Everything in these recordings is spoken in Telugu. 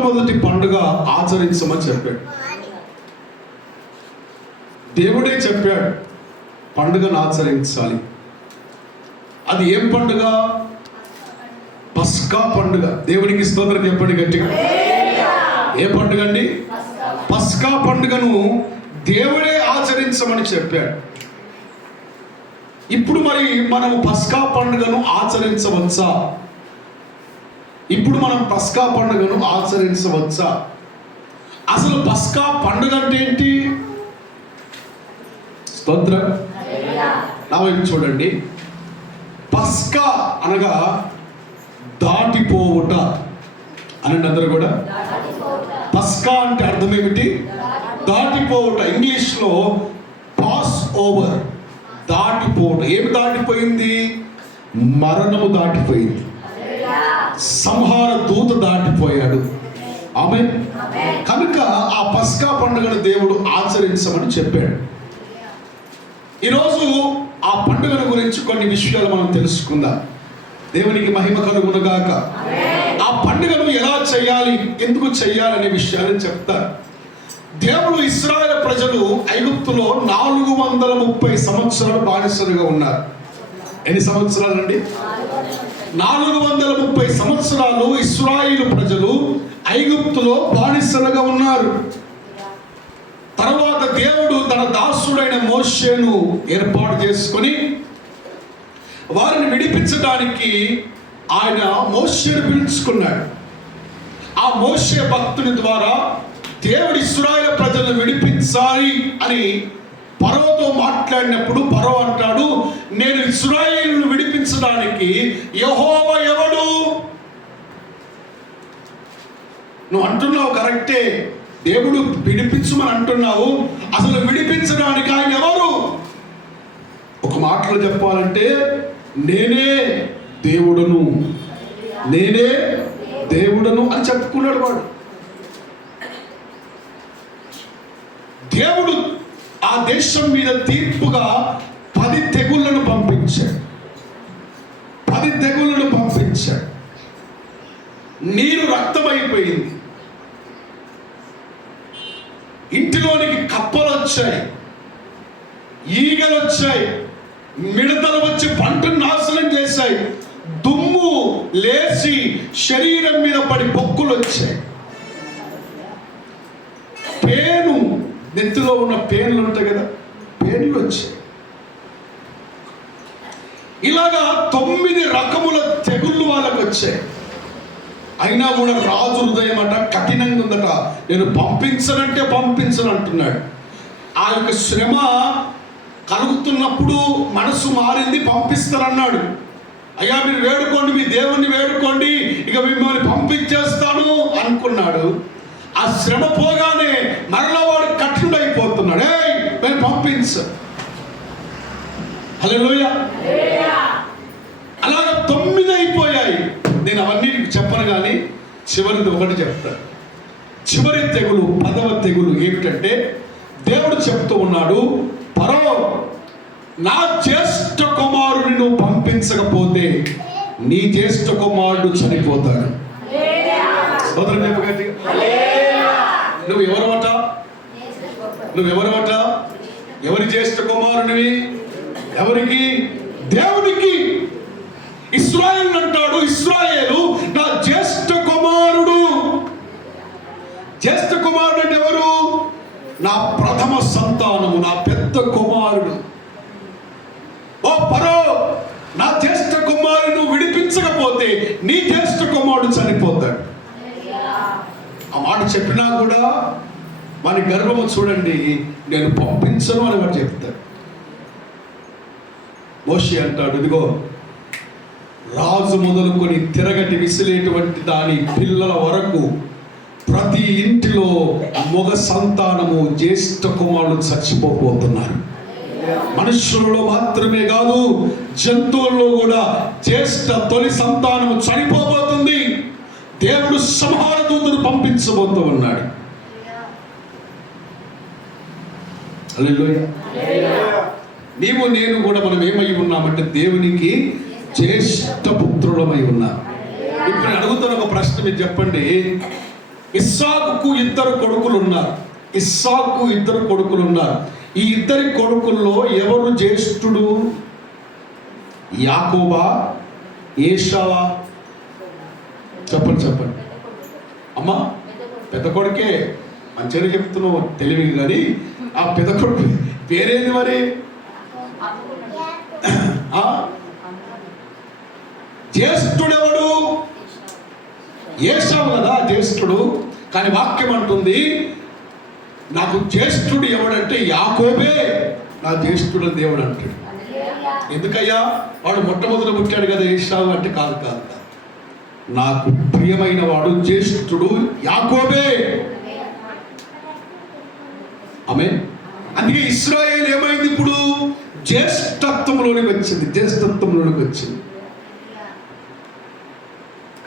మొట్టమొదటి పండుగ ఆచరించమని చెప్పాడు. దేవుడే చెప్పాడు పండుగను ఆచరించాలి. అది ఏం పండుగ? పస్కా పండుగ. దేవునికి స్తోత్రం చెప్పండి గట్టిగా. ఏ పండుగ అండి? పస్కా పండుగను దేవుడే ఆచరించమని చెప్పాడు. ఇప్పుడు మరి మనము పస్కా పండుగను ఆచరించవచ్చా? ఇప్పుడు మనం పస్కా పండుగను ఆచరించవచ్చా? అసలు పస్కా పండుగ అంటే ఏంటి? స్తోత్రం. నా వైపు చూడండి. పస్కా అనగా దాటిపోవుట అనండి అందరూ కూడా. పస్కా అంటే అర్థం ఏమిటి? దాటిపోవుట. ఇంగ్లీష్లో పాస్ ఓవర్, దాటిపోవుట. ఏమి దాటిపోయింది? మరణము దాటిపోయింది, సంహార దూత దాటిపోయాడు. ఆమేన్. కనుక ఆ పస్కా పండుగను దేవుడు ఆచరించమని చెప్పాడు. ఈరోజు ఆ పండుగల గురించి కొన్ని విషయాలు మనం తెలుసుకుందాం. దేవునికి మహిమ కలుగునుగాక. ఆ పండుగను ఎలా చేయాలి, ఎందుకు చేయాలి అనే విషయాలను చెప్తారు. దేవుడు ఇశ్రాయేలు ప్రజలు ఐగుప్తులో 430 సంవత్సరాలు బానిసలుగా ఉన్నారు. ఎన్ని సంవత్సరాలండి? 430 సంవత్సరాలు ఇశ్రాయేలు ప్రజలు ఐగుప్తులో బానిసలుగా ఉన్నారు. తర్వాత దేవుడు తన దాసుడైన మోషేను ఏర్పాటు చేసుకొని వారిని విడిపించడానికి ఆయన మోషేను పిలుచుకున్నాడు. ఆ మోషే భక్తుని ద్వారా దేవుడు ఇశ్రాయేలు ప్రజలను విడిపించాలి అని ఫరోతో మాట్లాడినప్పుడు ఫరో అంటాడు, నేను ఇశ్రాయేలును విడిపించడానికి యెహోవా ఎవడు? నువ్వు అంటున్నావు కరెక్టే, దేవుడు విడిపించమని అంటున్నావు, అసలు విడిపించడానికి ఆయన ఎవరు? ఒక మాటలో చెప్పాలంటే నేనే దేవుడను, నేనే దేవుడను అని చెప్పుకున్నాడు వాడు. దేవుడు ఆ దేశం మీద తీర్పుగా 10 తెగుళ్లను పంపించాడు. 10 తెగుళ్లను పంపించాడు. నీరు రక్తమైపోయింది. ఇంటిలోనికి కప్పలు వచ్చాయి, ఈగలు వచ్చాయి, మిడతలు వచ్చి పంటను నాశనం చేశాయి, దుమ్ము లేచి శరీరం మీద పడి పొక్కులు వచ్చాయి, పేను, నెత్తిలో ఉన్న పేన్లు ఉంటాయి కదా, పేన్లు వచ్చాయి. ఇలాగా 9 రకముల తెగుళ్ళు వాళ్ళకు వచ్చాయి. అయినా కూడా రాజు హృదయం అట కఠినంగా ఉందట. నేను పంపించనంటే పంపించను అంటున్నాడు. ఆ యొక్క శ్రమ కలుగుతున్నప్పుడు మనసు మారింది, పంపిస్తానన్నాడు. అయ్యా మీరు వేడుకోండి, మీ దేవుణ్ణి వేడుకోండి, ఇక మిమ్మల్ని పంపించేస్తాను అనుకున్నాడు. ఆ శ్రమ పోగానే మరలా వాడు కఠినుడైపోతున్నాడు. నేను పంపించు. హల్లెలూయా. అలాగా 9 అయిపోయాయి. నేను అవన్నీ చెప్పను కానీ చివరిది ఒకటి చెప్తాను. చివరి తెగులు, 10వ తెగులు ఏమిటంటే దేవుడు చెప్తూ ఉన్నాడు, ఫరో నా జ్యేష్ఠ కుమారుని నువ్వు పంపించకపోతే నీ జ్యేష్ఠ కుమారుడు చనిపోతాడు. సోదరుని చెప్పగట్టి నువ్వెవరవట? నువ్వెవరవట? ఎవరి జ్యేష్ఠ కుమారునివి? ఎవరికి? దేవునికి. ఇశ్రాయేలు అంటాడు, ఇశ్రాయేలు నా జ్యేష్ఠ కుమారుడు. జ్యేష్ఠ కుమారుడు అంటే ఎవరు? నా ప్రథమ సంతానము, నా పెద్ద కుమారుడు. ఓ ఫరో, నా జ్యేష్ఠ కుమారుడు విడిపించకపోతే నీ జ్యేష్ఠ కుమారుడు చనిపోతాడు. ఆ మాట చెప్పినా కూడా వాని గర్వము చూడండి, నేను పంపించను అని వాడు చెప్తాడు. మోషే అంటాడు, ఇదిగో రాజు మొదలుకొని తిరగటి విసిలేటువంటి దాని పిల్లల వరకు ప్రతి ఇంటిలో మగ సంతానము జ్యేష్ఠ కుమారులు చచ్చిపోబోతున్నారు. మనుషులలో మాత్రమే కాదు, జంతువుల్లో కూడా జ్యేష్ఠ తొలి సంతానము చనిపోబోతుంది. దేవుడు సంహార దూతను పంపించబోతూ ఉన్నాడు. హల్లెలూయా. నీవు నేను కూడా మనం ఏమై ఉన్నామంటే దేవునికి జ్యేష్ఠ పుత్రులమై ఉన్నాం. ఇప్పుడు అడుగుతున్న ఒక ప్రశ్న మీరు చెప్పండి, ఇస్సాకుకు ఇద్దరు కొడుకులు ఉన్నారు. ఈ ఇద్దరి కొడుకుల్లో ఎవరు జ్యేష్ఠుడు? యాకోబా, ఏశావా? చెప్పండి అమ్మా. పెద్ద కొడుకే, మంచిగా చెప్తున్నావు తెలివి, కానీ ఆ పెద్ద కొడుకు పేరేంది మరి? జ్యేష్ఠుడెవడు? ఏశావు కదా జ్యేష్ఠుడు. కానీ వాక్యం అంటుంది నాకు జ్యేష్ఠుడు ఎవడంటే యాకోబే నా జ్యేష్ఠుడు దేవుడు అంటాడు. ఎందుకయ్యా? వాడు మొట్టమొదట పుట్టాడు కదా ఏశావు అంటే కాదు. నాకు ప్రియమైన వాడు జ్యేష్ఠుడు యాకోబే. ఆమేన్. అందుకే ఇశ్రాయేలు ఏమైంది? ఇప్పుడు జ్యేష్ఠత్వంలోనికి వచ్చింది.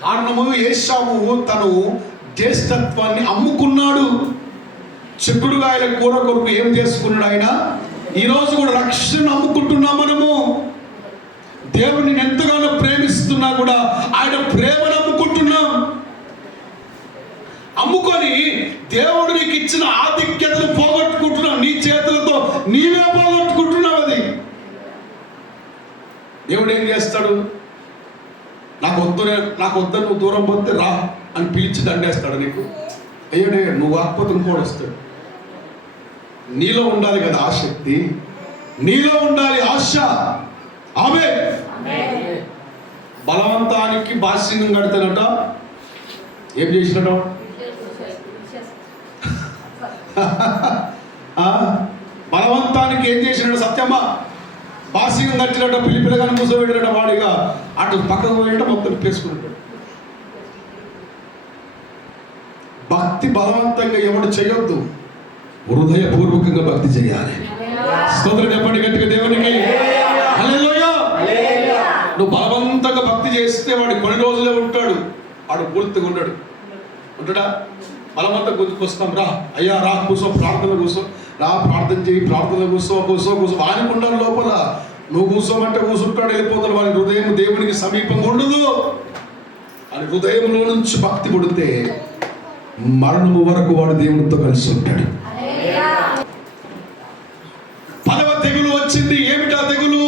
కారణము ఏశావు తను జ్యేష్ఠత్వాన్ని అమ్ముకున్నాడు. చిక్కుడుగాయల కూర కొరకు ఏం చేసుకున్నాడు ఆయన? ఈరోజు కూడా రక్షణ అమ్ముకుంటున్నాం మనము. దేవుడిని ఎంతగానో ప్రేమిస్తున్నా కూడా ఆయన ప్రేమను అమ్ముకుంటున్నాం. అమ్ముకొని దేవుడు నీకు ఇచ్చిన ఆధిక్యతను పోగొట్టుకుంటున్నావు. నీ చేతులతో నీవే పోగొట్టుకుంటున్నావు. అది దేవుడు ఏం చేస్తాడు? నాకు వద్దు నువ్వు దూరం పోతే రా అని పిలిచి దండేస్తాడు నీకు. అయ్యడే నువ్వు ఆకపోతే ఇంకోటి వస్తాడు. నీలో ఉండాలి కదా ఆ శక్తి, నీలో ఉండాలి ఆశ. ఆమె బలవంతానికి బాస్యంగం కడతానట. ఏం చేసినట? బలవంతానికి ఏం చేసినట్టు? సత్యమ్మ బాస్యంగం కట్టినట్ట. పిల్లిపిల్లగానే కూర్చోబెట్టినట్ట. వాడిగా అటు పక్కకు పోయినట్టు మొత్తం పేసుకున్నట్టు. భక్తి బలవంతంగా ఎవడు చేయొద్దు, హృదయపూర్వకంగా భక్తి చేయాలి. స్తోత్రం చెప్పండి గట్టిగా దేవునికి. హల్లెలూయా. నువ్వు బలవంతంగా భక్తి చేస్తే వాడు కొన్ని రోజులే ఉంటాడు, వాడు పూర్తిగా ఉంటాడా? బలవంతంగా గుర్తుకొస్తాం, రా అయ్యా రా కూర్చో, ప్రార్థన కూర్చో, రా ప్రార్థన చేయి, ప్రార్థన కూర్చో వానికి ఉండాలి లోపల. నువ్వు కూర్చోమంటే కూర్చుంటాడు, వెళ్ళిపోతాడు. వాడి హృదయం దేవునికి సమీపంగా ఉండదు. వాడి హృదయంలో నుంచి భక్తి పుడితే మరణము వరకు వాడు దేవునితో కలిసి ఉంటాడు. 10వ తెగులు వచ్చింది. ఏమిటా తెగులు?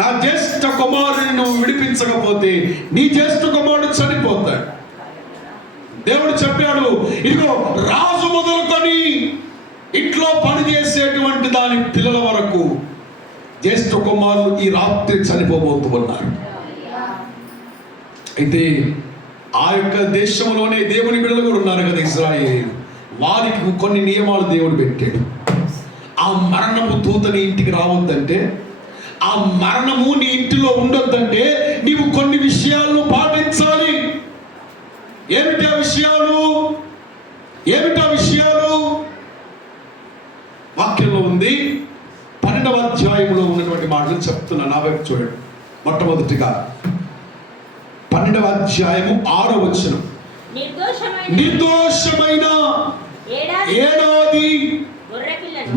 నా జ్యేష్ఠ కుమారుని నువ్వు విడిపించకపోతే నీ జ్యేష్ఠ కుమారుడు చనిపోతాడు. దేవుడు చెప్పాడు, ఇదిగో రాజు మొదలుకొని ఇంట్లో పనిచేసేటువంటి దాని పిల్లల వరకు జ్యేష్ఠ కుమారులు ఈ రాత్రి చనిపోబోతున్నారు. అయితే ఆ యొక్క దేశంలోనే దేవుని బిడ్డలు కూడా ఉన్నారు కదా ఇశ్రాయేలు. వారికి కొన్ని నియమాలు దేవుడు పెట్టాడు. ఆ మరణము దూత నీ ఇంటికి రావద్దంటే, ఆ మరణము నీ ఇంటిలో ఉండొద్దంటే నీవు కొన్ని విషయాలను పాటించాలి. ఏమిటా విషయాలు? వాక్యంలో ఉంది. 12వ అధ్యాయంలో ఉన్నటువంటి మాటలు చెప్తున్నా, నా వైపు చూడండి. మొట్టమొదటిగా 12వ అధ్యాయము 6వ వచనం. నిర్దోషమైన ఏడాది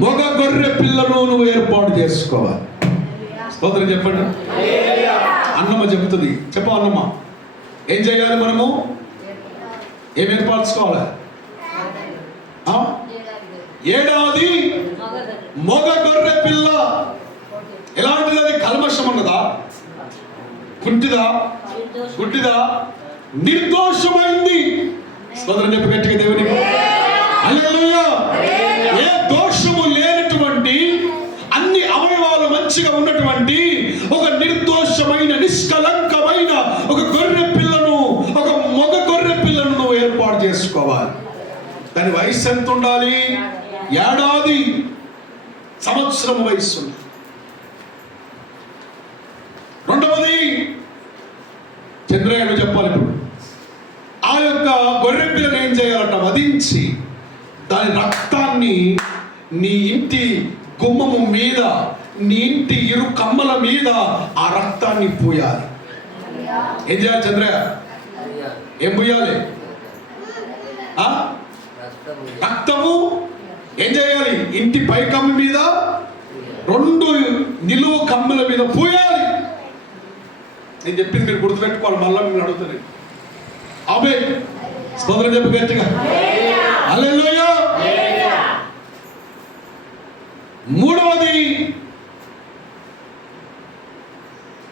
మగ గొర్రె పిల్లను నువ్వు ఏర్పాటు చేసుకోవాలి. స్తోత్రం చెప్పండి. అన్నమ్మ చెబుతుంది. చెప్పు అన్నమ్మ, ఏం చేయాలి మనము? ఏం ఏర్పరచుకోవాలి? ఏడాది మగ గొర్రె పిల్ల. ఎలాంటిది? అది కల్మషం ఉన్నదా? గుడ్డిదా? నిర్దోషమైంది. స్తోత్రం చెప్పి గట్టిగా దేవునికి. హల్లెలూయా. ఏ దోషము లేనటువంటి, అన్ని అవయవాలు మంచిగా ఉన్నటువంటి ఒక నిర్దోషమైన నిష్కలంకమైన ఒక గొర్రె పిల్లను, ఒక మగ గొర్రె పిల్లను నువ్వు ఏర్పాటు చేసుకోవాలి. దాని వయసు ఎంత ఉండాలి? ఏడాది, సంవత్సరం వయసు. రెండవది చంద్రయాడు చెప్పాలి. ఇప్పుడు ఆ యొక్క గొర్రె పిల్లను ఏం చేయాలంట? వధించి దాని రక్తాన్ని నీ ఇంటి గుమ్మము మీద, నీ ఇంటి ఇరు కమ్మల మీద ఆ రక్తాన్ని పూయాలి. ఏం చేయాలి చంద్రయ్య? ఏం పూయాలి? రక్తము ఏం చేయాలి? ఇంటి పై కమ్మ మీద, 2 నిలువు కమ్మల మీద పూయాలి. నేను చెప్పింది మీరు గుర్తుపెట్టుకోవాలి. మళ్ళీ మీరు అడుగుతారు. ఆమె స్తోత్రం చెప్పు గట్టిగా. హల్లెలూయా.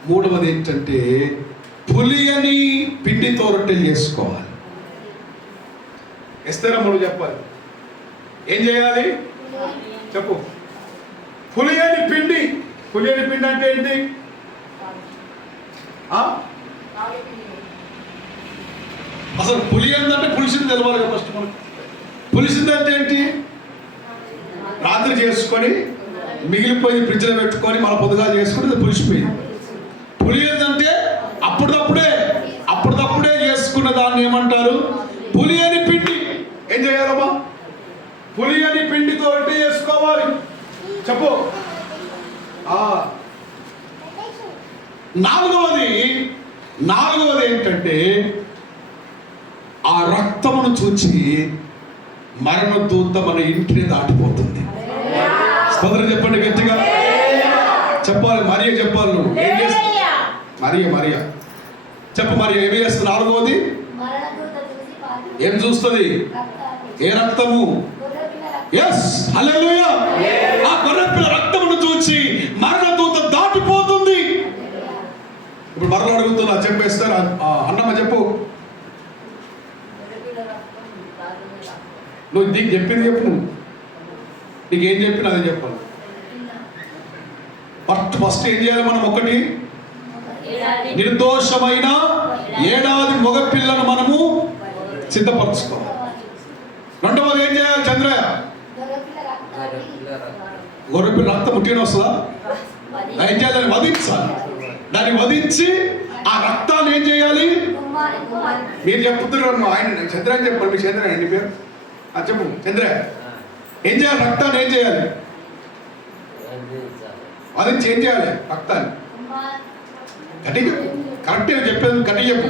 మూడవది ఏంటంటే పులియని పిండితో రొట్టెలు చేసుకోవాలి. ఎస్తేరమ్మడు చెప్పాలి. ఏం చేయాలి చెప్పు. పులియని పిండి. పులియని పిండి అంటే ఏంటి? అసలు పులియందంటే పులిసింది తెలవాలి కదా ఫస్ట్ మనకు. పులిసిందంటే ఏంటి? రాత్రి చేసుకొని మిగిలిపోయి ఫ్రిడ్జ్లో పెట్టుకొని మన పొద్దుగా చేసుకొని అది పులిసిపోయింది. పులియందంటే అప్పటిదప్పుడే చేసుకున్న దాన్ని ఏమంటారు? పులియని పిండి. ఏం చేయాలమ్మా? పులియని పిండితో రొట్టె చేసుకోవాలి. చెప్పు. నాలుగవది ఏంటంటే ఆ రక్తమును చూచి మరణ దూత మన ఇంటిని దాటిపోతుంది. స్తోత్రం చెప్పండి గట్టిగా. చెప్పాలి. మరియ చెప్పాలి. నువ్వు ఏం చేస్తావు? మరియ చెప్పు. మరియ ఏమి చేస్తుంది? నాలుగవది ఏం చూస్తుంది? ఏ రక్తము? ఎస్, హల్లెలూయా. ఆ గొర్రెపిల్ల రక్తమును చూచి మరణ దూత దాటిపోతుంది. ఇప్పుడు మరల అడుగుతున్నా, చెప్పేస్తారా? అన్నమ్మ చెప్పు. నువ్వు నీకు చెప్పింది చెప్పు. నువ్వు నీకేం చెప్పినా అదే చెప్పాలి. ఫస్ట్ ఏం చేయాలి మనం? ఒకటి, నిర్దోషమైన ఏడాది మగ పిల్లను మనము సిద్ధపరచుకోవాలి. రెండవది ఏం చేయాలి చంద్రయ్య? గొర్రెపిల్ల రక్తం ముట్టిన వస్తుందా? ఏం చేయాలి? దాన్ని వధించాలి. దాన్ని వధించి ఆ రక్తాన్ని ఏం చేయాలి? మీరు చెప్తున్నారు. ఆయన చంద్ర అని చెప్పాలి. మీ చంద్ర అండి పేరు చెప్పు. చంద్ర ఏం చేయాలి? రక్తాన్ని ఏం చేయాలి? వధించి ఏం చేయాలి? రక్తాన్ని గట్టి చెప్పు. కరెక్ట్గా చెప్పేది గట్టి చెప్పు.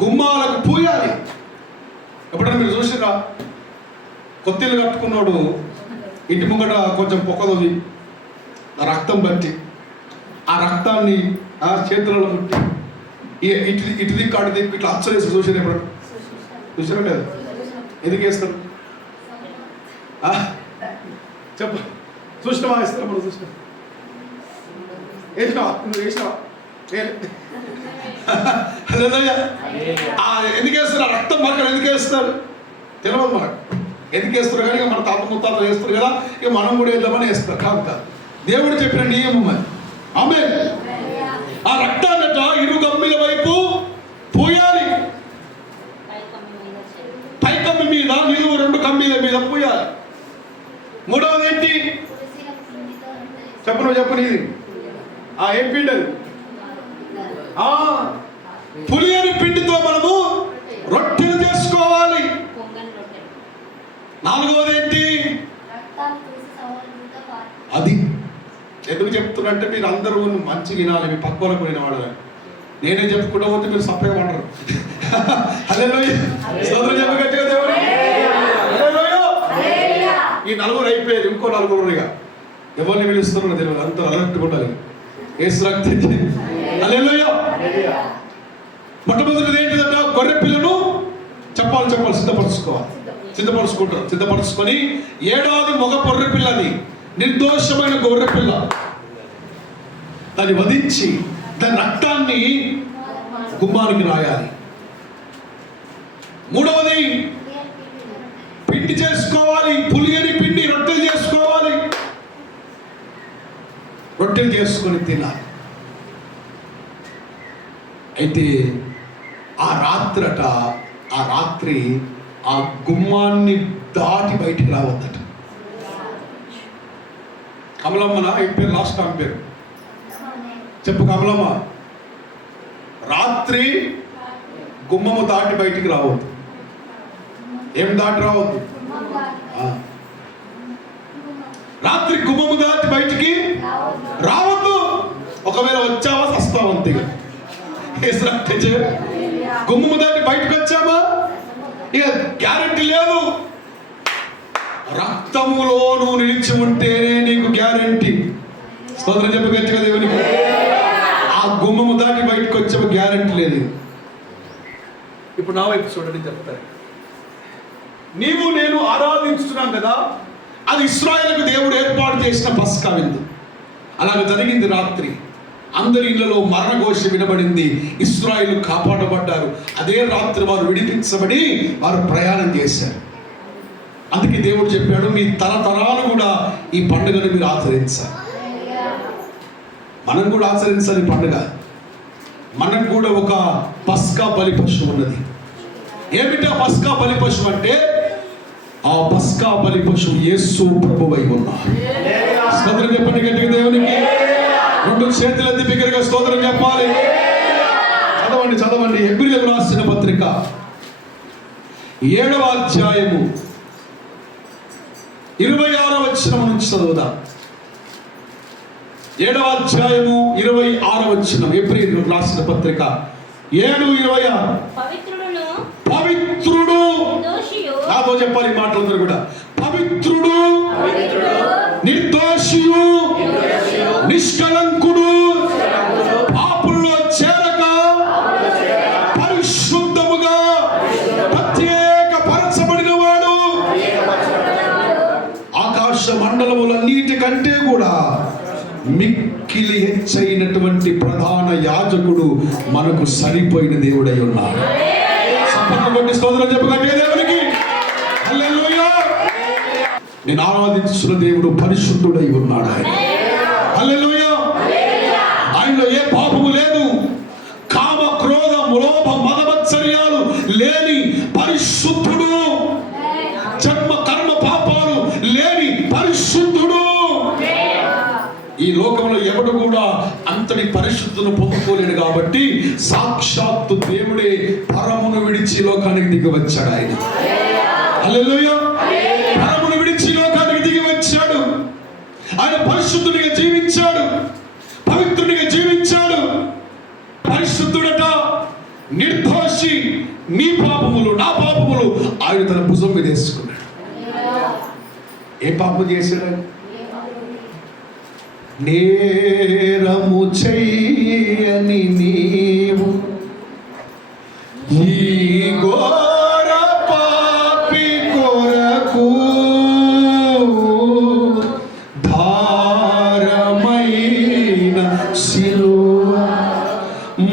గుమ్మాలకు పూయాలి. ఎప్పుడైనా మీరు చూసిరా? కొత్తిల్లు కట్టుకున్నాడు, ఇంటి ముంగట కొంచెం పొక్కదోది రక్తం బట్టి ఆ రక్తాన్ని చేతులలో ముట్టి ఇటు దిక్కు అటు దిక్కు ఇట్లా అచ్చలేసి చూసారు. ఎప్పుడు చూసారా? లేదు. ఎందుకు వేస్తారు? చెప్పు. చూసినావా? వేస్తారు. మనం చూసినా వేసినావా? నువ్వు వేసినావా? ఎందుకు వేస్తారు? ఆ రక్తం మనకు ఎందుకు వేస్తారు తెలియదు మనకు. ఎందుకు వేస్తారు కానీ మన తాత ముత్తాతలు వేస్తారు కదా, ఇక మనం కూడా వేద్దామని వేస్తారు. కాదు. దేవుడు చెప్పిన నియమం అది. ఆమేన్. ఆ రక్తాన్నట ఇరు కమ్మిల వైపు పూయాలి. పై కమ్మి మీద, నిలువు రెండు కమ్మీల మీద పూయాలి. మూడవది ఏంటి చెప్పు. నువ్వు చెప్పు. నీది ఏం పిండి అది? పులియని పిండితో మనము రొట్టెలు చేసుకోవాలి. నాలుగవది ఏంటి? అది ఎందుకు చెప్తున్నట్టే మీరు అందరూ మంచి వినాలి. మీ పక్కలకు వినవాడాలి. నేనే చెప్పుకుంటూ పోతే మీరు సపరేట్ పడరు. హల్లెలూయా. స్తోత్రం చెప్పు గట్టిగా దేవుడు. ఈ నలుగురు అయిపోయేది. ఇంకో నలుగురు ఇక ఎవరిని పిలుస్తున్నారో తెలియదు. అంత అలర్ట్ ఉండాలి. యేసు రక్తం. హల్లెలూయా. మొట్టమొదటిది ఏంటిదంట? గొర్రె పిల్లను చెప్పాలి సిద్ధపరచుకొని ఏడాది మగ గొర్రె పిల్లని, నిర్దోషమైన గొర్రె పిల్ల, దాన్ని వధించి దాని రక్తాన్ని గుమ్మానికి రాయాలి. మూడవది పిండి చేసుకోవాలి. పులియని పిండి రొట్టెలు చేసుకోవాలి. రొట్టెలు చేసుకొని తినాలి. అయితే ఆ రాత్రి ఆ గుమ్మాన్ని దాటి బయటికి రావద్దట. కమలమ్మన ఏం పేరు? లాస్ట్ ఆమె పేరు చెప్పు. కమలమ్మ. రాత్రి గుమ్మము దాటి బయటికి రావద్దు. ఏం దాటి రావద్దు? రాత్రి గుమ్మము దాటి బయటికి రావద్దు. ఒకవేళ వచ్చావా సస్తావు అంతేగా. గుమ్మము దాటి బయటకు వచ్చామా ఇక గ్యారెంటీ లేదు. రక్తములో నువ్వు నిలిచి ఉంటేనే నీకు గ్యారెంటీ. స్తోత్రం చెప్పు గట్టిగా దేవునికి. ఆ గుమ్మము దాటి బయటకు వచ్చామా గ్యారెంటీ లేదు. ఇప్పుడు నా వైపు చూడండి చెప్తారు. నీవు నేను ఆరాధించుతున్నాం కదా, అది ఇశ్రాయేలుకు దేవుడు ఏర్పాటు చేసిన పస్కా విందు. అలాగ జరిగింది. రాత్రి అందరి ఇళ్లలో మరణఘోష వినబడింది. ఇశ్రాయేలు కాపాడబడ్డారు. అదే రాత్రి వారు విడిపించబడి వారు ప్రయాణం చేశారు. అందుకే దేవుడు చెప్పాడు, మీ తరతరాలు కూడా ఈ పండుగను మీరు ఆచరించాలి. మనం కూడా ఆచరించాలి పండుగ. మనకు కూడా ఒక పస్కా బలి పశువు ఉన్నది. ఏమిటా పస్కా బలి పశువు అంటే, ఆ పస్కా బలి పశువు యేసు ప్రభువై ఉన్నారు. స్తోత్రం చెప్పండి గట్టిగా దేవునికి. రెండు చేతులెత్తి బిగ్గరగా స్తోత్రం చెప్పాలి. చదవండి చదవండి. హెబ్రీయులకు రాసిన పత్రిక 7వ అధ్యాయము 26వ వచనం నుంచి చదువుదాం. 7వ అధ్యాయము 26వ వచనం. హెబ్రీయులకు రాసిన పత్రిక 7:26. పవిత్రుడు, నాతో చెప్పాలి మాటలందరూ కూడా. పవిత్రుడు, నిర్దోషియు, నిష్కలంకుడు, పాపుల్లో చేరక పరిశుద్ధముగా ప్రత్యేక పరచబడిన వాడు, ఆకాశ మండలములన్నిటికంటే కూడా మిక్కిలి హెచ్చైనటువంటి ప్రధాన యాజకుడు మనకు సరిపోయిన దేవుడై ఉన్నాడు. స్తోత్రం చెప్పగలిగే దేవునికి హల్లెలూయా. నేను ఆరాధించిన దేవుడు పరిశుద్ధుడై ఉన్నాడు. ఆయన హల్లెలూయా. ఆయనలో ఏ పాపము లేదు. కామ క్రోధ లోభ మదమత్సర్యాలు లేని పరిశుద్ధుడు. జన్మ కర్మ పాపాలు లేని పరిశుద్ధుడు. ఈ లోకంలో ఎవడు కూడా అంతటి పరిశుద్ధును పొందుకోలేడు. కాబట్టి సాక్షాత్తు దేవుడే పరమును విడిచి లోకానికి దిగి వచ్చాడు. ఆయన హల్లెలూయా. పరమును విడిచి లోకానికి దిగి వచ్చాడు. ఆయన పరిశుద్ధునిగా జీవించాడు, పవిత్రునిగా జీవించాడు. పరిశుద్ధుడట, నిర్దోషి. నీ పాపములు నా పాపములు ఆయన తన భుజం మీద వేసుకున్నాడు. ఏ పాపం చేశాడు? నేరము చెయ్యని నీవు ఈ ఘోర పాపి కొరకు ధారమైన శిలువ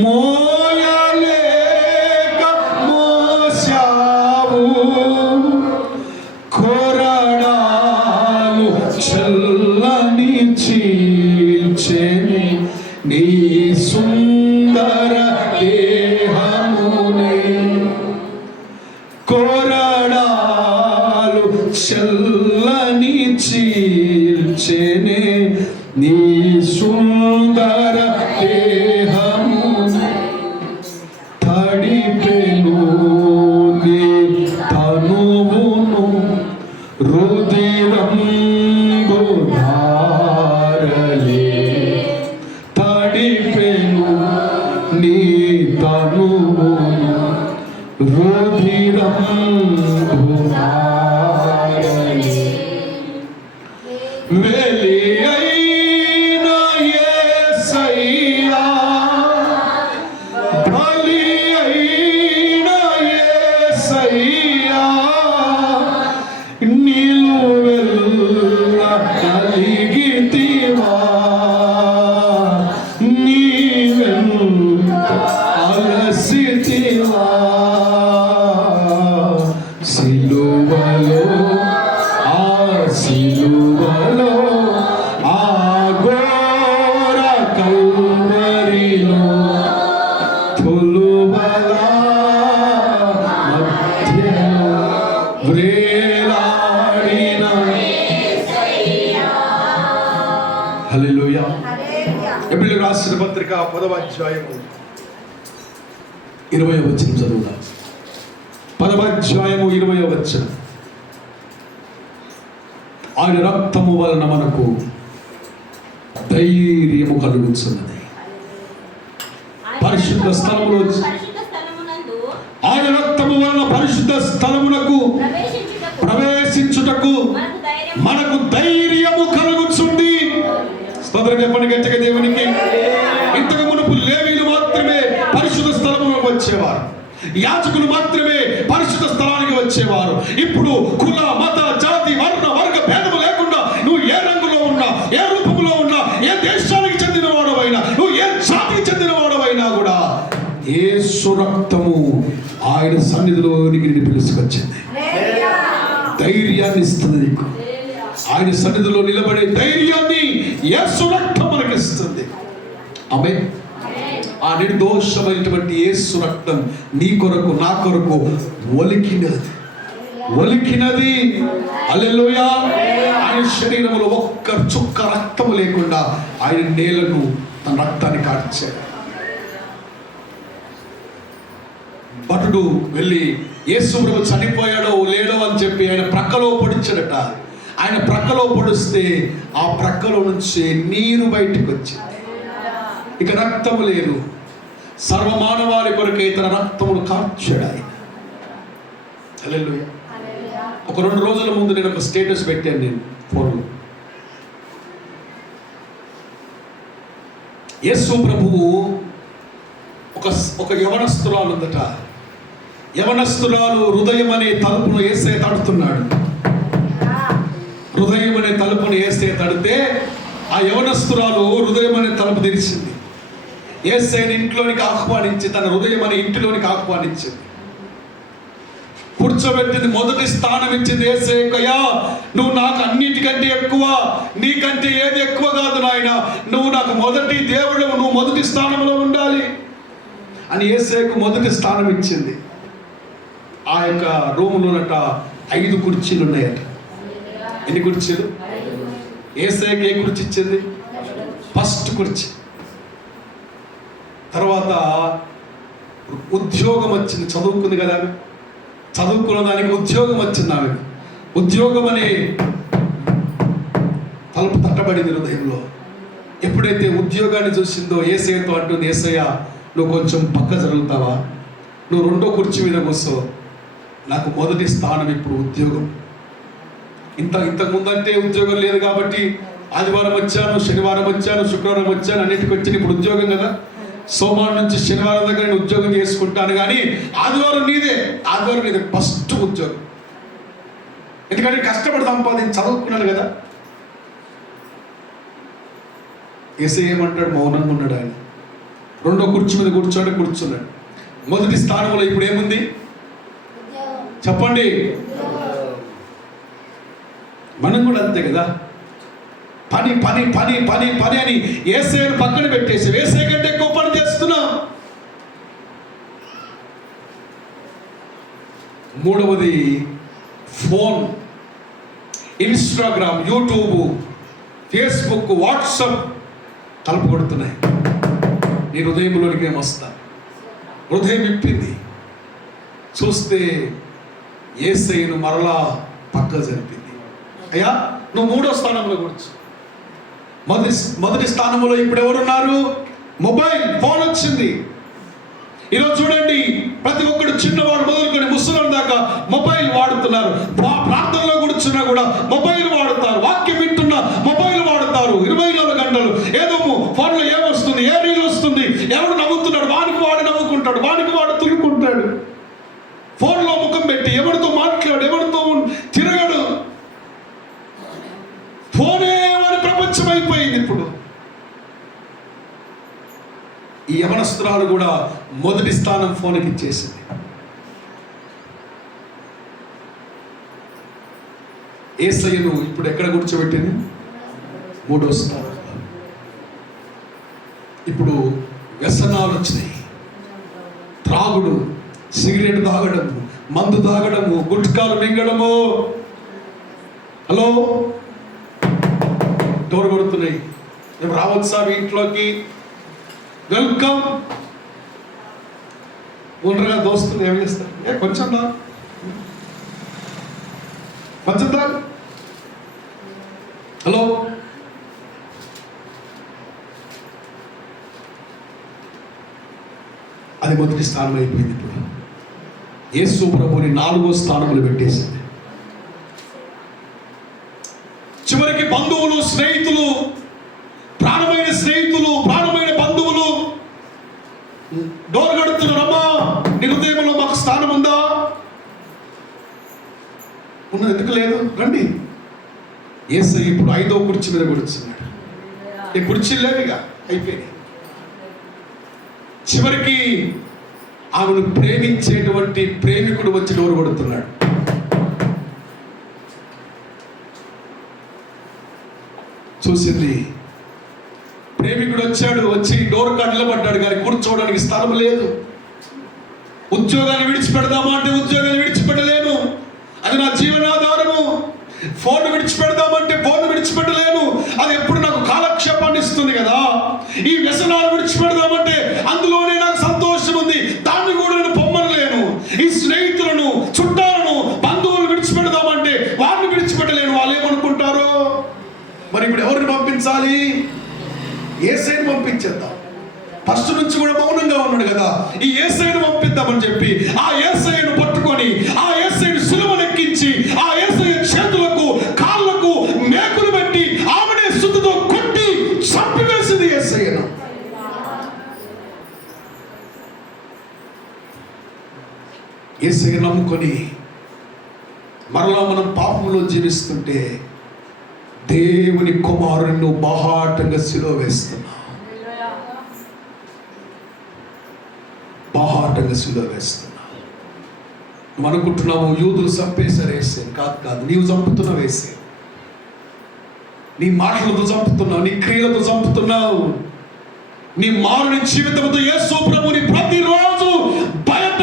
మోయలేక మోసావు, కొరడాలు చల్లని చీల్చెని నీ సుందర దేహమునే, కొరడాలు చల్లని చీల్చెని నీ సుందర దేహమునే, తడిపెను నీ తనువును రుధిరంబు ధారలే, తడిపెను నీ తనువును రుధిరంబు ధారలే. వెలి అయిన యేసయ్యా, బలి అయిన యేసయ్యా, నిలువెల్ల కలిగితివా, నీవెంత అలసితివా, సిలువలో ఆ సిలువలో ఆ ఘోర కల్వరిలో తులువల మధ్యలో వ్రేలాడిన. హల్లెలూయా. హెబ్రీయులకు రాసిన పత్రిక 10వ అధ్యాయము 20వ వచనం చదువుదాం. 10వ అధ్యాయము 20వ వచనం. ఆయన రక్తము వలన మనకు ధైర్యము కలుగుతున్నది. పరిశుద్ధ స్థలములో ఆయన రక్తము వలన పరిశుద్ధ స్థలమునకు ప్రవేశించుటకు మనకు ధైర్యము కలుగుతుంది. స్తోత్రం చెప్పండి గట్టిగా దేవునికి. ఇంతకు మునుపు లేవీయులు మాత్రమే పరిశుద్ధ స్థలములోకి వచ్చేవారు. యాజకులు మాత్రమే పరిశుద్ధ స్థలానికి వచ్చేవారు. ఇప్పుడు కుల, మత, జాతి, వర్ణ, వర్గ భేదము లేకుండా నువ్వు ఏ రంగులో ఉన్నా, ఏ రూపంలో ఉన్నా, ఏ దేశానికి చెందిన వాడవైనా, నువ్వు ఏ జాతికి చెందిన వాడవైనా కూడా యేసు రక్తము ఆయన సన్నిధిలోనికి నిన్ను పిలుచుకొచ్చింది. ధైర్యాన్ని ఇస్తుంది నీకు. ఆయన సన్నిధిలో నిలబడే ధైర్యాన్ని యేసు రక్తం మనకి ఇస్తుంది. ఆమేన్. ఆ నిర్దోషమైనటువంటి యేసు రక్తం నీ కొరకు, నా కొరకు ఒలికినది. హల్లెలూయా. ఆయన శరీరంలో ఒక్క చుక్క రక్తం లేకుండా ఆయన నేలను తన రక్తాన్ని కార్చాడు. భటుడు వెళ్ళి యేసు ప్రభు చనిపోయాడో లేడో అని చెప్పి ఆయన ప్రక్కలో పొడిచాడట. ఆయన ప్రక్కలో పొడిస్తే ఆ ప్రక్కలో నుంచి నీరు బయటికి వచ్చింది. ఇక రక్తము లేదు. సర్వమానవాళి కొరకే తన రక్తమును కార్చాడు ఆయన. హల్లెలూయా. ఒక 2 రోజుల ముందు నేను ఒక స్టేటస్ పెట్టాను నేను ఫోన్లో. యేసు ప్రభువు ఒక యవనస్తురాలు ఉందట. యవనస్తురాలు హృదయం అనే తలుపును యేసయ్య తడుతున్నాడు. హృదయం అనే తలుపును యేసయ్య తడితే ఆ యవనస్తురాలు హృదయం అనే తలుపు తెరిచింది. యేసయ్యని ఇంట్లోనికి ఆహ్వానించి తన హృదయం అనే ఇంటిలోనికి ఆహ్వానించింది. కూర్చోబెట్టింది. మొదటి స్థానం ఇచ్చింది. యేసయ్యా, నువ్వు నాకు అన్నిటికంటే ఎక్కువ, నీకంటే ఏది ఎక్కువ కాదు నాయన, నువ్వు నాకు మొదటి దేవుడు, నువ్వు మొదటి స్థానంలో ఉండాలి అని యేసయ్యకు మొదటి స్థానం ఇచ్చింది. ఆ యొక్క రూములోనట 5 కుర్చీలు ఉన్నాయట. ఎన్ని కుర్చీలు? యేసయ్యకి ఏ కుర్చీ ఇచ్చింది? ఫస్ట్ కుర్చీ. తర్వాత ఉద్యోగం వచ్చింది. చదువుకుంది కదా, చదువుకున్న దానికి ఉద్యోగం వచ్చింది. ఆమె ఉద్యోగం అనే తలుపు తట్టబడింది హృదయంలో. ఎప్పుడైతే ఉద్యోగాన్ని చూసిందో యేసయ్యతో అంటుంది, యేసయ్య నువ్వు కొంచెం పక్క జరుగుతావా, నువ్వు 2వ కుర్చీ మీద కూర్చో, నాకు మొదటి స్థానం ఇప్పుడు ఉద్యోగం. ఇంతకు ముందంటే ఉద్యోగం లేదు కాబట్టి ఆదివారం వచ్చాను, శనివారం వచ్చాను, శుక్రవారం వచ్చాను, అన్నిటికి వచ్చి ఇప్పుడు ఉద్యోగం కదా, సోమవారం నుంచి శనివారం దగ్గర నేను ఉద్యోగం చేసుకుంటాను, కానీ ఆదివారం నీదే ఫస్ట్ ఉద్యోగం. ఎందుకంటే కష్టపడి సంపాదించి చదువుకున్నాను కదా. యేసయ్య ఏమంటాడు? మౌనంగా ఉన్నాడు ఆయన. 2వ కుర్చీ మీద కూర్చున్నాడు. మొదటి స్థానంలో ఇప్పుడు ఏముంది చెప్పండి? మనం కూడా అంతే కదా. పని పని పని పని పని అని యేసయ్యను పక్కన పెట్టేసి యేసయ్య కంటే ఎక్కువ పని చేస్తున్నాం. 3వది phone, Instagram, YouTube, Facebook, WhatsApp తలుపు కొడుతున్నాయి. నీ హృదయంలోనికి నేను వస్తా. హృదయం విప్పింది. చూస్తే యేసయ్యను మరలా పక్క జరిపింది. అయ్యా నువ్వు 3వ స్థానంలో కూర్చో. మొదటి స్థానంలో ఇప్పుడు ఎవరున్నారు? మొబైల్ ఫోన్ వచ్చింది. ఈరోజు చూడండి, ప్రతి ఒక్కడు చిన్నవాడు మొదలుకొని ముసలి దాకా మొబైల్ వాడుతున్నారు. ప్రార్థనలో కూర్చున్నా కూడా మొబైల్ వాడుతారు. వాక్యం వింటున్నా మొబైల్ వాడుతారు. 24 గంటలు ఏదో ఫోన్లో ఏమొస్తుంది, ఏ రీల్ వస్తుంది, ఎవడు నవ్వుతున్నాడు, వానికి వాడు నవ్వుకుంటాడు, వానికి వాడు తిరుగుకుంటాడు. ఫోన్లో ముఖం పెట్టి ఎవరితో మాట్లాడు, ఎవరితో తిరగడు. ఫోనే వాడి ప్రపంచం అయిపోయింది. ఇప్పుడు ఈ యవనస్తురాలు కూడా మొదటి స్థానం ఫోన్కి ఇచ్చేసింది. యేసయ్యను ఇప్పుడు ఎక్కడ కూర్చోబెట్టింది? 3వ స్థానం. ఇప్పుడు వ్యసనాలు వచ్చినాయి. త్రాగుడు, సిగరెట్ తాగడము, మందు తాగడము, గుట్కాలు మింగడము. హలో, డోర్ కొడుతున్నాయి. మేము రావచ్చా మీ ఇంట్లోకి? వెల్కమ్. ఉండగా దోస్తులు ఏం చేస్తారు? కొంచెం దా, కొంచెం దా. హలో, అది మొదటి స్థానం అయిపోయింది. ఇప్పుడు యేసు ప్రభుని 4వ స్థానంలో పెట్టేసింది. చివరికి బంధువులు, స్నేహితులు, ప్రాణమైన స్నేహితులు, ప్రాణమైన బంధువులు డోర్ కడుతున్నారు. అమ్మా నీ హృదయంలో మాకు ఉన్నది, ఎందుకు లేదు? రండి. యేసయ్య ఇప్పుడు 5వ కుర్చీ మీద కూర్చున్నాడు. ఈ కుర్చీలు లేవుగా, అయిపోయినాయి. చివరికి ఆమెను ప్రేమించేటువంటి ప్రేమికుడు వచ్చి డోరు కొడుతున్నాడు. చూసింది, ప్రేమికుడు వచ్చాడు. వచ్చి డోర్ కాడ నిలబడ్డాడు, కానీ కూర్చోవడానికి స్థలం లేదు. ఉద్యోగాన్ని విడిచిపెడదామా అంటే ఉద్యోగాన్ని విడిచిపెట్టలేను, అది నా జీవనాధారము. ఫోన్ విడిచిపెడదామంటే ఫోన్ విడిచిపెట్టలేను, అది ఎప్పుడు నాకు కాలక్షేపాన్ని ఇస్తుంది కదా. ఈ వ్యసనాలు విడిచిపెడదామంటే అందులోనే నాకు సంతోషం ఉంది, దాన్ని కూడా నేను పొమ్మనలేను. ఈ స్నేహితులను, చుట్టాలను, బంధువులను విడిచిపెడదామంటే వారిని విడిచిపెట్టలేను. వాళ్ళు ఏమనుకుంటారో. మరి ఇప్పుడు ఎవరిని పంపించాలి? యేసయ్యను పంపించేద్దాం. ఫస్ట్ నుంచి కూడా మౌనంగా ఉన్నాడు కదా, ఈ యేసయ్యను పంపిద్దామని చెప్పి ఆ యేసయ్యను పట్టుకొని ఆ యేసయ్యను సిలువనెక్కించి ఆ యేసయ్య చేతులకు కాళ్ళకు మేకులు పెట్టి ఆమెనే సుత్తుతో కొట్టి చంపివేసింది యేసయ్యను. యేసయ్య నమ్ముకొని మరలా మనం పాపంలో జీవిస్తుంటే దేవుని కుమారుని బాహాటంగా సిలువ వేస్తున్నావు. బాహాటంగా సిలువ వేస్తున్నావు. నువ్వు అనుకుంటున్నావు యూదులు చంపేశారు యేసయ్యను. కాదు, నీవు చంపుతున్నావు యేసయ్యను. నీ మాటలతో చంపుతున్నావు, నీ క్రియలతో చంపుతున్నావు. నీ మారుని జీవితంతో యేసు ప్రభుని ప్రతిరోజు బయట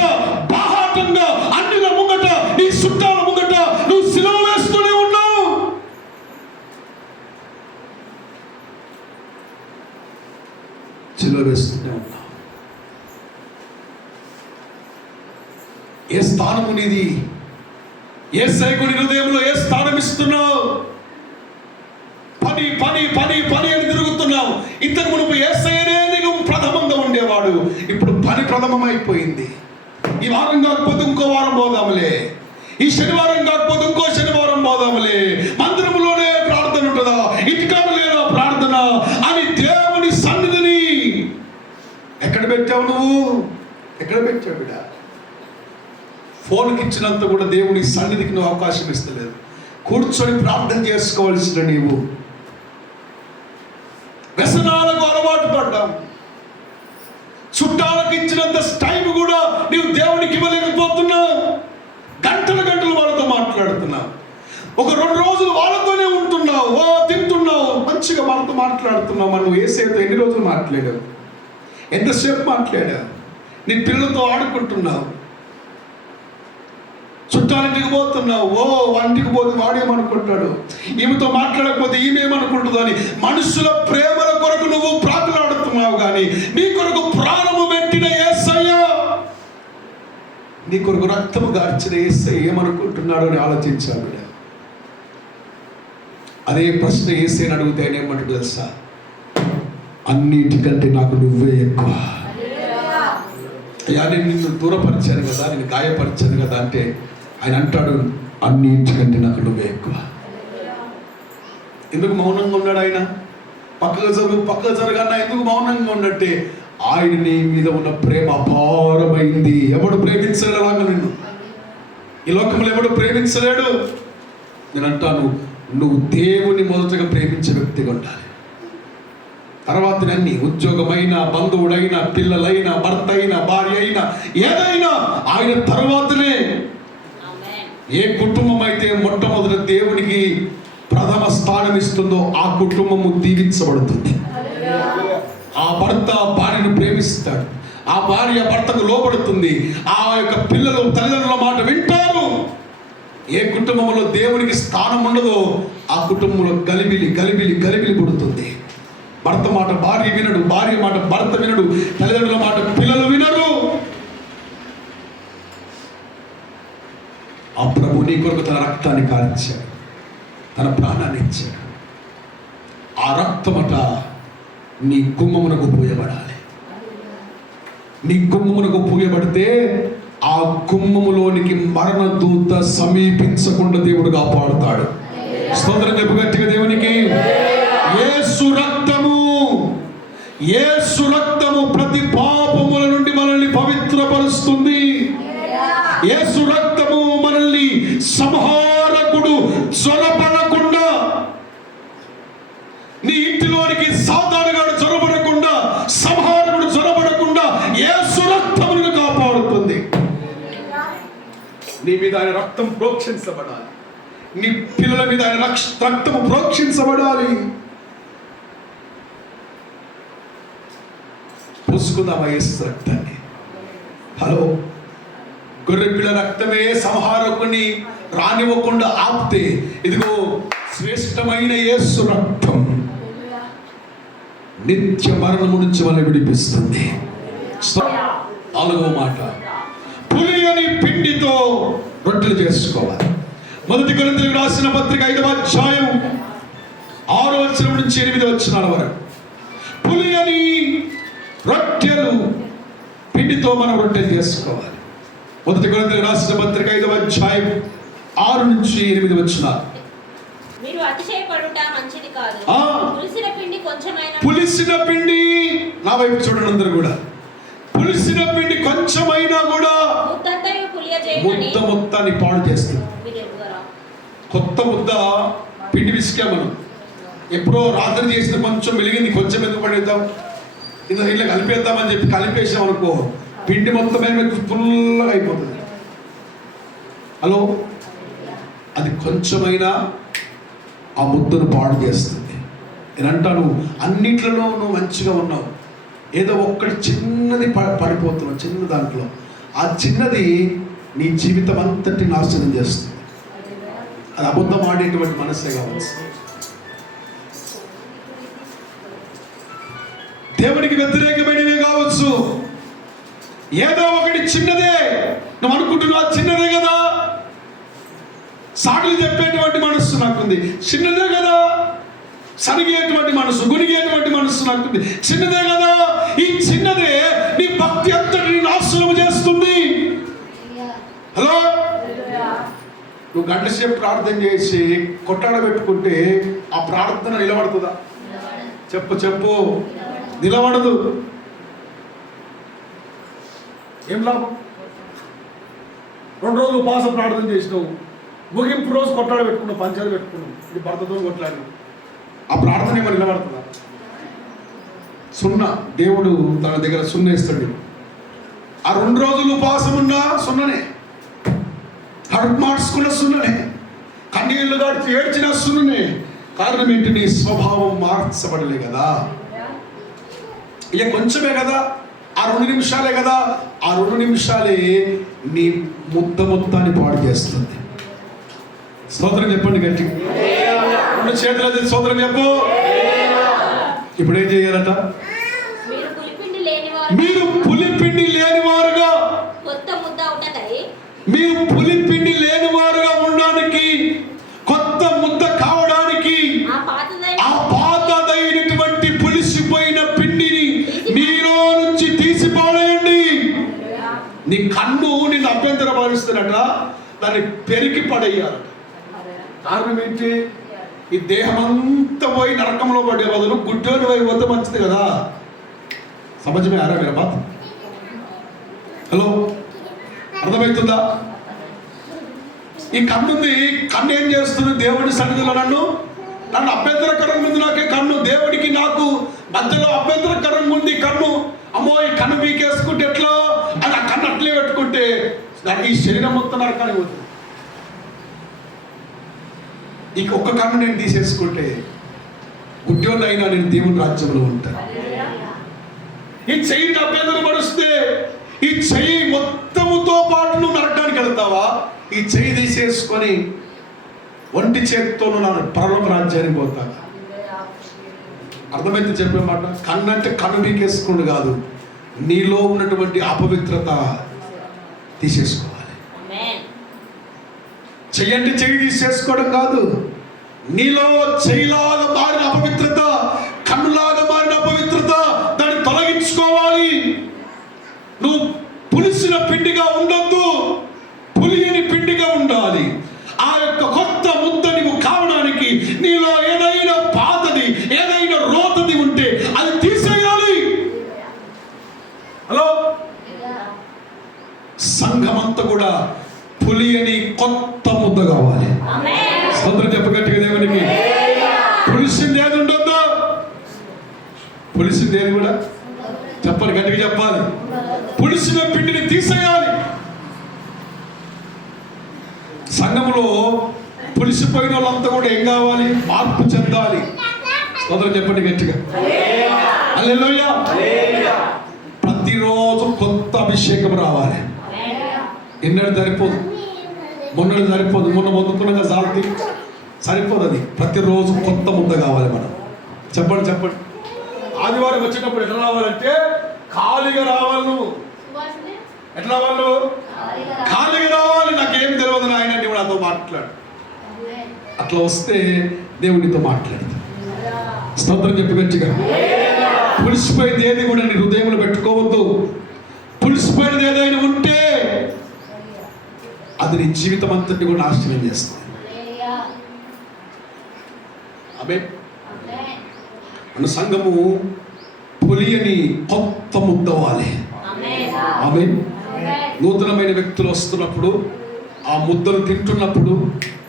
బాహాటంగా అన్నిల ముంగట, నీ చుట్టాల ముంగట నువ్వు సిలువ వేస్తూనే ఉన్నావు. సిలువ వేస్తూనే ఉన్నావు. ఏ స్థానము నీది? ఏ సైకుని హృదయంలో ఏ స్థానం ఇస్తున్నావు? పని పని పని పని అని తిరుగుతున్నావు. ఇంతకు మునుపు యేసయ్యనే నీకు ప్రథమంగా ఉండేవాడు, ఇప్పుడు పని ప్రథమమైపోయింది. ఈ వారం కాకపోతే ఇంకో వారం పోదాములే, ఈ శనివారం కాకపోతే ఇంకో శనివారం పోదాములే, మందిరంలోనే ప్రార్థన ఉంటుందా, ఇంటికాడ లేదా ప్రార్థన అని దేవుని సన్నిధిని ఎక్కడ పెట్టావు నువ్వు? ఎక్కడ పెట్టావు బిడ్డ? ఫోన్కి ఇచ్చినంత కూడా దేవుని సన్నిధికి నువ్వు అవకాశం ఇస్తలేదు. కూర్చొని ప్రార్థన చేసుకోవాల్సిన నీవు వ్యసనాలకు అలవాటు పడ్డావు. చుట్టాలకు ఇచ్చినంత టైం కూడా నీవు దేవునికి ఇవ్వలేకపోతున్నావు. గంటలు గంటలు వాళ్ళతో మాట్లాడుతున్నావు. ఒక 2 రోజులు వాళ్ళతోనే ఉంటున్నావు, తింటున్నావు, మంచిగా వాళ్ళతో మాట్లాడుతున్నావు. మనం యేసయ్యతో ఎన్ని రోజులు మాట్లాడావు? ఎంతసేపు మాట్లాడావు? నీ పిల్లలతో ఆడుకుంటున్నావు, చుట్టాలింటికి పోతున్నావు. వంటికి పోతే వాడేమనుకుంటాడు, ఈమెతో మాట్లాడకపోతే ఈమెమనుకుంటుంది అని మనుషుల ప్రేమల కొరకు నువ్వు ప్రాకులాడుతున్నావు. కానీ నీ కొరకు ప్రాణము పెట్టిన యేసయ్య, నీ కొరకు రక్తము గార్చిన యేసయ్య ఏమనుకుంటున్నాడు అని ఆలోచించాడు. అదే ప్రశ్న యేసయ్యని అడిగితే ఆయన ఏమంటాడు తెలుసా? అన్నిటికంటే నాకు నువ్వే ఎక్కువ. అయ్యా, నేను నిన్ను దూరపరిచాను కదా, నేను గాయపరిచాను కదా అంటే ఆయన అంటాడు, అన్నింటికంటే నాకు నువ్వే ఎక్కువ. ఎందుకు మౌనంగా ఉన్నాడు ఆయన? పక్కగా జరగన్నా ఎందుకు మౌనంగా ఉన్నట్టే ఆయన నీ మీద ఉన్న ప్రేమ అపారమైంది. ఎవడు ప్రేమించలేడు అలాగా నిన్ను, ఈ లోకంలో ఎవడు ప్రేమించలేడు. నేను అంటాను, నువ్వు దేవుని మొదటగా ప్రేమించే వ్యక్తిగా ఉండాలి. తర్వాత అన్ని ఉద్యోగమైనా, బంధువుడైనా, పిల్లలైనా, భర్త అయినా, భార్య అయినా, ఏదైనా ఆయన తర్వాతనే. ఏ కుటుంబం అయితే మొట్టమొదటి దేవునికి ప్రథమ స్థానం ఇస్తుందో ఆ కుటుంబము దీవించబడుతుంది. ఆ భర్త భార్యను ప్రేమిస్తాడు, ఆ భార్య భర్తకు లోబడుతుంది, ఆ యొక్క పిల్లలు తల్లిదండ్రుల మాట వింటారు. ఏ కుటుంబంలో దేవునికి స్థానం ఉండదో ఆ కుటుంబంలో గలిబిలి గలిబిలి గలిబిలి పుడుతుంది. భర్త మాట భార్య వినడు, భార్య మాట భర్త వినడు, తల్లిదండ్రుల మాట పిల్లలు వినరు. ఆ ప్రభు నీ కొరకు తన రక్తాన్ని కాల్చాడు, తన ప్రాణాన్ని ఇచ్చాడు. ఆ రక్తమట నీ గుమ్మమునకు పూయబడాలి. నీ గుమ్మమునకు పూయబడితే ఆ గుమ్మములోనికి మరణ దూత సమీపించకుండా దేవుడు కాపాడుతాడు. స్తోత్రం చెప్పు గట్టిగా దేవునికి. యేసు రక్తము, యేసు రక్తము ప్రతి పాపముల నుండి మనల్ని పవిత్రపరుస్తుంది. యేసు రక్తము మనల్ని సంహార దుర్మార్గుడు చొరబడకుండా, నీ ఇంటిలోనికి సాతానుగాడు చొరబడకుండా, సంహారకుడు చొరబడకుండా యేసు రక్తం నిన్ను కాపాడుతుంది. నీ మీద ఆయన రక్తం ప్రోక్షించబడాలి, నీ పిల్లల మీద ఆయన రక్తము ప్రోక్షించబడాలి. పూసుకుందామా యేసు రక్తాన్ని? హలో, గొర్రె పిల్ల రక్తమే సంహారకుని రానివ్వకుండా ఆపితే, ఇదిగో శ్రేష్టమైన యేసు రక్తం నిత్య మరణము నుంచి మనం విడిపిస్తుంది. 4వ మాట, పులియని పిండితో రొట్టెలు చేసుకోవాలి. 1 కొరింథీయులకు రాసిన పత్రిక 5వ అధ్యాయం 6వ వచనం నుంచి 8వ వచనాల వరకు, పులియని రొట్టెలు పిండితో మనం రొట్టెలు చేసుకోవాలి. 1 కొరింథీయులకు రాసిన పత్రిక 5వ అధ్యాయం 6 నుంచి 8 వచనాలు. మీరు అతిశయపడుట మంచిది కాదు. పులిసిన పిండి కొంచెమైనా, పులిసిన పిండి, నా వైపు చూడండి అందరూ కూడా, పులిసిన పిండి కొంచెమైనా కూడా ముద్ద మొత్తాన్ని పాడు చేస్తుంది. కొత్త ముద్ద పిండి విసికా మనం ఎప్పుడో రాత్రి చేసిన కొంచెం వెలిగింది, కొంచెం ఎందుకు పడేద్దాం, ఇలా కలిపేద్దామని చెప్పి కలిపేసాం అనుకో, పిండి మొత్తం ఫుల్గా అయిపోతుంది. హలో, అది కొంచెమైనా ఆ ముద్దను పాడు చేస్తుంది. నేను అంటాను, అన్నిట్లలో నువ్వు మంచిగా ఉన్నావు, ఏదో ఒక్కటి చిన్నది పడిపోతున్నావు, చిన్న దాంట్లో, ఆ చిన్నది నీ జీవితం అంతటి నాశనం చేస్తుంది. అది అబద్ధం ఆడేటువంటి మనసే కావచ్చు, దేవుడికి వ్యతిరేకమైనవి కావచ్చు, ఏదో ఒకటి చిన్నదే నువ్వు అనుకుంటున్నావు, చిన్నదే కదా, సాటులు చెప్పేటువంటి మనస్సు నాకుంది, చిన్నదే కదా, సరిగేటువంటి మనసు, గురిగేటువంటి మనస్సు నాకుంది, చిన్నదే కదా. ఈ చిన్నదే నీ భక్తి అంతటిని నాశనం చేస్తుంది. హలో, నువ్వు గంట సేపు ప్రార్థన చేసి కొట్టాడ పెట్టుకుంటే ఆ ప్రార్థన నిలబడుతుందా? చెప్పు, నిలబడదు. ఏం లాభం? 2 రోజులు ఉపవాస ప్రార్థన చేసినావు, ముగింపు రోజు కొట్టాడ పెట్టుకున్నావు, పంచాలు పెట్టుకున్నావు, ఇది భర్తతో కొట్లాడినావు, ఆ ప్రార్థన ఏమో నిలబడుతుందా? సున్నా. దేవుడు తన దగ్గర సున్నా ఇస్తాడు. ఆ 2 రోజులు ఉపవాసం ఉన్నా సున్ననే, కడుపు మార్చుకున్న సున్ననే, కన్నీళ్ళు దాటి ఏడ్చిన సున్ననే. కారణం ఏంటి? నీ స్వభావం మార్చబడలే కదా. ఇక కొంచెమే కదా, ఆ 2 నిమిషాలే కదా, ఆ 2 నిమిషాలే నీ ముద్ద మొత్తాన్ని పాడు చేస్తుంది. స్తోత్రం చెప్పండి గట్టి, 2 చేతులు స్తోత్రం చెప్పు. ఇప్పుడు ఏం చేయాలట? మీరు పులిపిండి లేనివారుగా, మీరు పులిపిండి లేనివారుగా ఉండడానికి, కొత్త ముద్ద కావడానికి ఆ పాతదైనటువంటి పులిసిపోయిన పిండిని మీలో నుంచి తీసి పాడేయండి. నీ కన్ను నిన్ను అభ్యంతర భావిస్తున్నట, దాన్ని పెరికి పడేయాలట. కారణం ఏంటి? ఈ దేహం అంతా పోయి నరకంలో పడే బదులు గుడ్డోని పోయి వద్ద మంచిది కదా. సమజమే ఆరా మీరు బాత్? హలో, అర్థమవుతుందా? ఈ కన్నుంది, కన్ను ఏం చేస్తుంది? దేవుడి సన్నిధిలో నన్ను అభ్యంతరకరంగా ఉంది నాకే కన్ను, దేవుడికి నాకు మధ్యలో అభ్యంతరకరంగా ఉంది కన్ను. అమ్మో, ఈ కన్ను పీకేసుకుంటే ఎట్లా అని ఆ కన్ను అట్లే పెట్టుకుంటే దానికి ఈ శరీరం మొత్తం నరకానికి పోతుంది. ఈ ఒక్క కన్ను నేను తీసేసుకుంటే గుడ్డోళ్ళు అయినా నేను దేవుని రాజ్యంలో ఉంటాను. ఈ చెయ్యి అభ్యంతరం పరుస్తే ఈ చెయ్యి మొత్తముతో పాటు నువ్వు నరకానికి వెళ్తావా? ఈ చెయ్యి తీసేసుకొని ఒంటి చేతితో నా పరలోక రాజ్యానికి పోతాను. అర్థమైతే చెప్పే మాట. కన్ను అంటే కన్ను పీకేసుకోండి కాదు, నీలో ఉన్నటువంటి అపవిత్రత తీసేసుకోవాలి. చెయ్యంటే చెయ్యి తీసేసుకోవడం కాదు, నీలో చెయ్యిలాగా మారిన అపవిత్రత, కన్నులాగా మారిన అపవిత్రత, దాన్ని తొలగించుకోవాలి. నువ్వు పులిసిన పిండిగా ఉండొద్దు, పులియని పిండిగా ఉండాలి. ఆ యొక్క కొత్త ముద్ద నువ్వు కావడానికి నీలో ఏదైనా పాతది, ఏదైనా రోతది ఉంటే అది తీసేయాలి. హలో, సంఘమంతా కూడా పులియని కొత్త ముద్ద కావాలి. ఆమేన్. స్తోత్రం చెప్పగట్టిగా దేవునికి. పులిసింది ఏది ఉండొద్దు. పులిసింది ఏది కూడా చెప్పాలి, గట్టిగా చెప్పాలి. పులిసిన పిండిని తీసేయాలి. సంఘంలో పులిసిపోయిన వాళ్ళంతా కూడా ఏం కావాలి? మార్పు చెందాలి. స్తోత్రం చెప్పండి గట్టిగా. హల్లెలూయా. ప్రతిరోజు కొత్త అభిషేకం రావాలి. ఎన్నడూ సరిపోదు, మొన్నడు సరిపోదు, మొన్న పొందుకున్నాక సాల్తి సరిపోదు. అది ప్రతిరోజు కొత్త ముద్ద కావాలి. మనం చెప్పండి చెప్పండి. ఆదివారం వచ్చేటప్పుడు ఎట్లా రావాలంటే ఖాళీగా రావాలి. నువ్వు ఎట్లా రావాలి? నువ్వు ఖాళీగా రావాలి. నాకేం తెలియదు నాయన, నువ్వు నాతో మాట్లాడు. అట్లా వస్తే దేవుడితో మాట్లాడతాడు. స్తోత్రం చెప్పి గట్టిగా. పులిసిపోయింది ఏది కూడా నీ హృదయంలో పెట్టుకోవద్దు. పులిసిపోయినది ఏదైనా ఉంటే అది నీ జీవితం అంతటి కూడా నాశనం చేస్తుంది. ఆమేన్. మన సంఘము పులియని కొత్త ముద్దవాలి. ఆమేన్. నూతనమైన వ్యక్తులు వస్తున్నప్పుడు ఆ ముద్దలు తింటున్నప్పుడు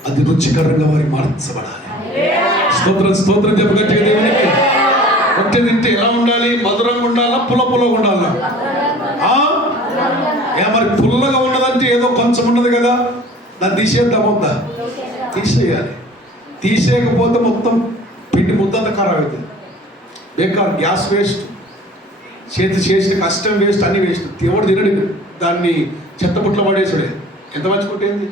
అది రుచికరంగా వారి మార్చబడాలి. స్తోత్రం స్తోత్రం చెప్పగట్టిగా దేవునికి. ఒకే తింటే ఎలా ఉండాలి? మధురంగా ఉండాలా, పుల్లగా ఉండాలా? మరి పుల్లగా ఉన్నదంటే ఏదో కొంచెం ఉన్నది కదా, దాన్ని తీసేద్దాం. వద్దా? తీసేయాలి. తీసేయకపోతే మొత్తం పిండి ముద్దంతా ఖరాబ్ అవుతుంది. బేకార్, గ్యాస్ వేస్ట్, చేసిన కష్టం వేస్ట్, అన్ని వేస్ట్. ఎవడు తినడు దాన్ని, చెత్తపుట్లో పడేసుడే. ఎంత మంచుకుంటేంది?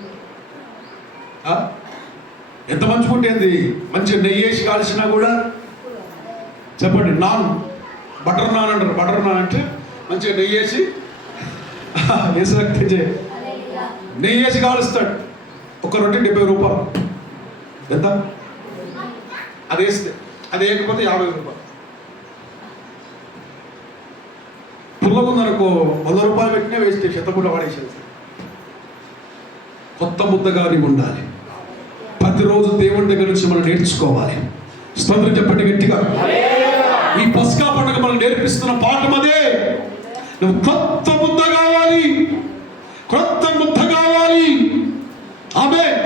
ఎంత మంచుకుంటేంది? మంచిగా నెయ్యి వేసి కాల్చినా కూడా చెప్పండి. బటర్ నాన్ అంటారు. బటర్ నాన్ అంటే మంచిగా నెయ్యి వేసి నెయ్యి వేసి కాలుస్తాడు. ఒక రొట్టె 70 రూపాయలు. ఎంత? అది వేస్తే, అది వేయకపోతే 50 రూపాయలు. పుల్లగుందనుకో 100 రూపాయలు పెట్టినా వేస్ట్, చెత్తపుట్ల పడేసేది. కొత్త ముద్దగా ఉండాలి. ప్రతిరోజు దేవుడి దగ్గర నుంచి మనం నేర్చుకోవాలి. స్తోత్రం చెప్పండి గట్టిగా. ఈ పస్కా పండుగ మనం నేర్పిస్తున్న పాఠం అదే. నువ్వు కొత్త ముద్ద కావాలి, కొత్త ముద్ద కావాలి. ఆమేన్.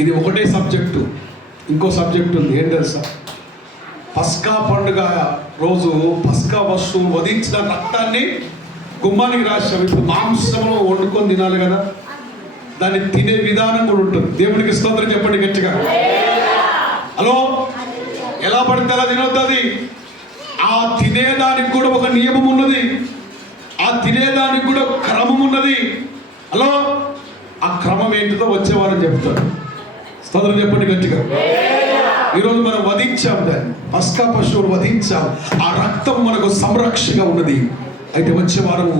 ఇది ఒకటే సబ్జెక్టు. ఇంకో సబ్జెక్ట్ ఉంది. ఏం తెలుసా? పస్కా పండుగ రోజు పస్కా వస్తువులు వధించిన రక్తాన్ని గుమ్మానికి రాశాం. ఇప్పుడు మాంసంలో వండుకొని తినాలి కదా, దాన్ని తినే విధానం కూడా ఉంటుంది. దేవునికి స్తోత్రం చెప్పండి గట్టిగా. హలో. ఎలా పడితే అలా తినొద్దు. అది ఆ తినేదానికి కూడా ఒక నియమం ఉన్నది. ఆ తినేదానికి కూడా క్రమం ఉన్నది. హలో. ఆ క్రమం ఏంటిదో వచ్చేవారని చెప్తారు. స్తోత్రం చెప్పండి గట్టిగా. ఈరోజు మనం వధించాం, దాన్ని పస్కా పశువులు వధించాం. ఆ రక్తం మనకు సంరక్షగా ఉన్నది. అయితే వచ్చే వారము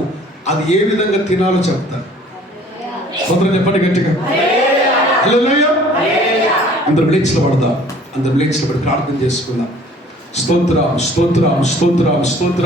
అది ఏ విధంగా తినాలో చెప్తాను. స్తోత్రం చెప్పండి గట్టిగా. హల్లెలూయా. అందరం లేచిలో పడదాం. అందరం లేచిలో పడి ప్రార్థన చేసుకుందాం. స్తోత్రం స్తోత్రం స్తోత్రం స్తోత్రం.